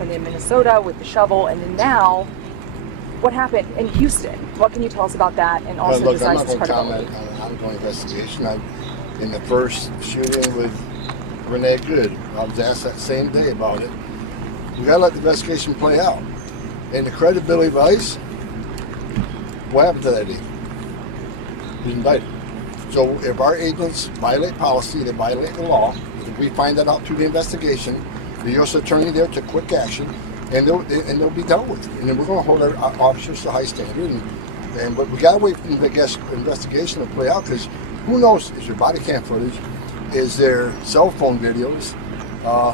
happened in Minnesota with the shovel, and then now what happened in Houston. What can you tell us about that? And also look, just I'm not ISIS going to credibility. comment on an ongoing investigation. In the first shooting with Renee Good, I was asked that same day about it. We got to let the investigation play out. And the credibility of ICE, what happened to that agent? He's indicted. So if our agents violate policy, they violate the law, if we find that out through the investigation, the U.S. attorney there took quick action, and they'll be dealt with. And then we're going to hold our officers to high standard. But we got to wait for the investigation to play out, because who knows? Is there body cam footage? Is there cell phone videos?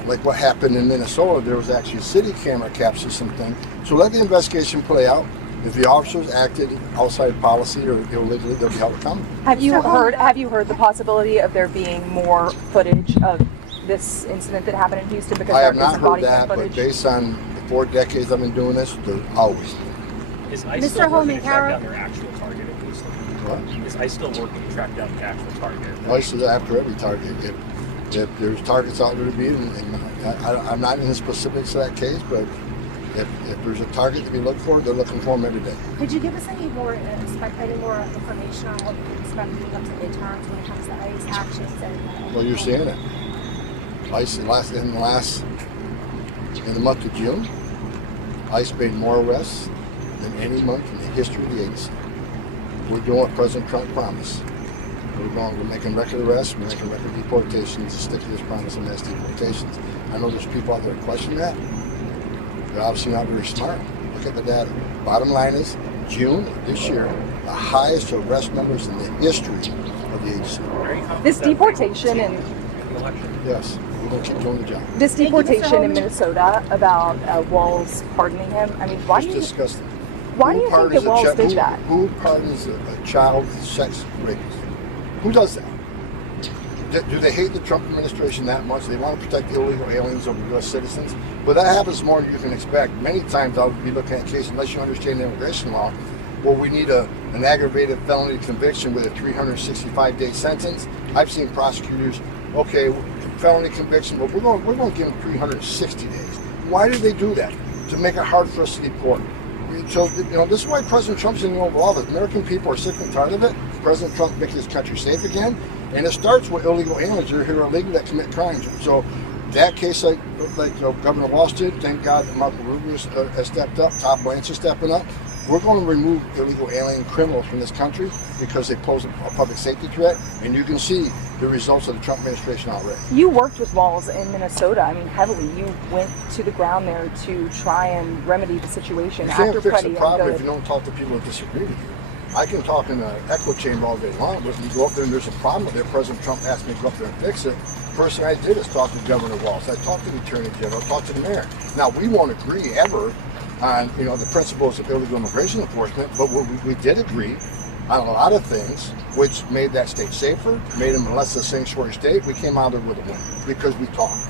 Like what happened in Minnesota, there was actually a city camera capture something. So let the investigation play out. If the officers acted outside policy or illegally, they'll be held accountable. Have you heard the possibility of there being more footage of this incident that happened in Houston? Because I have there not is heard body cam that, but footage? based on the 4 decades I've been doing this, there's always been. Is ICE Mr. still Homan, working to track down their actual target in Houston? What? Is ICE still working to track down the actual target? ICE is after every target. If there's targets out there to beat, and I'm not in the specifics of that case, but if there's a target to be looked for, they're looking for them every day. Could you give us any more information on what we can expect when it comes to midterms, when it comes to ICE actions and? Well, you're seeing it. ICE in the month of June, ICE made more arrests than any month in the history of the agency. We're doing what President Trump promised. We're making record arrests, we're making record deportations, to stick to this promise of mass deportations. I know there's people out there that question that. They're obviously not very smart. Look at the data. Bottom line is, June of this year, the highest arrest numbers in the history of the agency. This deportation and Yes, we're going to keep doing the job. this deportation in Minnesota about Walls pardoning him. I mean, why do It's you disgusting. why do you think that Walls did that? Who pardons a child sex rapist? Who does that? Do they hate the Trump administration that much? They want to protect illegal aliens over U.S. citizens? Well, that happens more than you can expect. Many times I'll be looking at cases, unless you understand the immigration law, where we need an aggravated felony conviction with a 365-day sentence. I've seen prosecutors, okay, felony conviction, but we're going to give them 360 days. Why do they do that? To make it hard for us to deport. So, this is why President Trump's in the Oval Office. The American people are sick and tired of it. President Trump making this country safe again. And it starts with illegal aliens that are here illegally that commit crimes. So that case, like Governor Walsh did, thank God Marco Rubio has stepped up, Top Lance is stepping up. We're going to remove illegal alien criminals from this country because they pose a public safety threat. And you can see the results of the Trump administration already. You worked with Walls in Minnesota. I mean, heavily. You went to the ground there to try and remedy the situation. You can't after fix Freddie the problem and if you don't talk to people that disagree with you. I can talk in the echo chamber all day long, but when you go up there and there's a problem with it, President Trump asked me to go up there and fix it. First thing I did is talk to Governor Walsh. I talked to the Attorney General, I talked to the mayor. Now, we won't agree ever on the principles of illegal immigration enforcement, but we did agree on a lot of things, which made that state safer, made them less a sanctuary state. We came out of it with a win because we talked.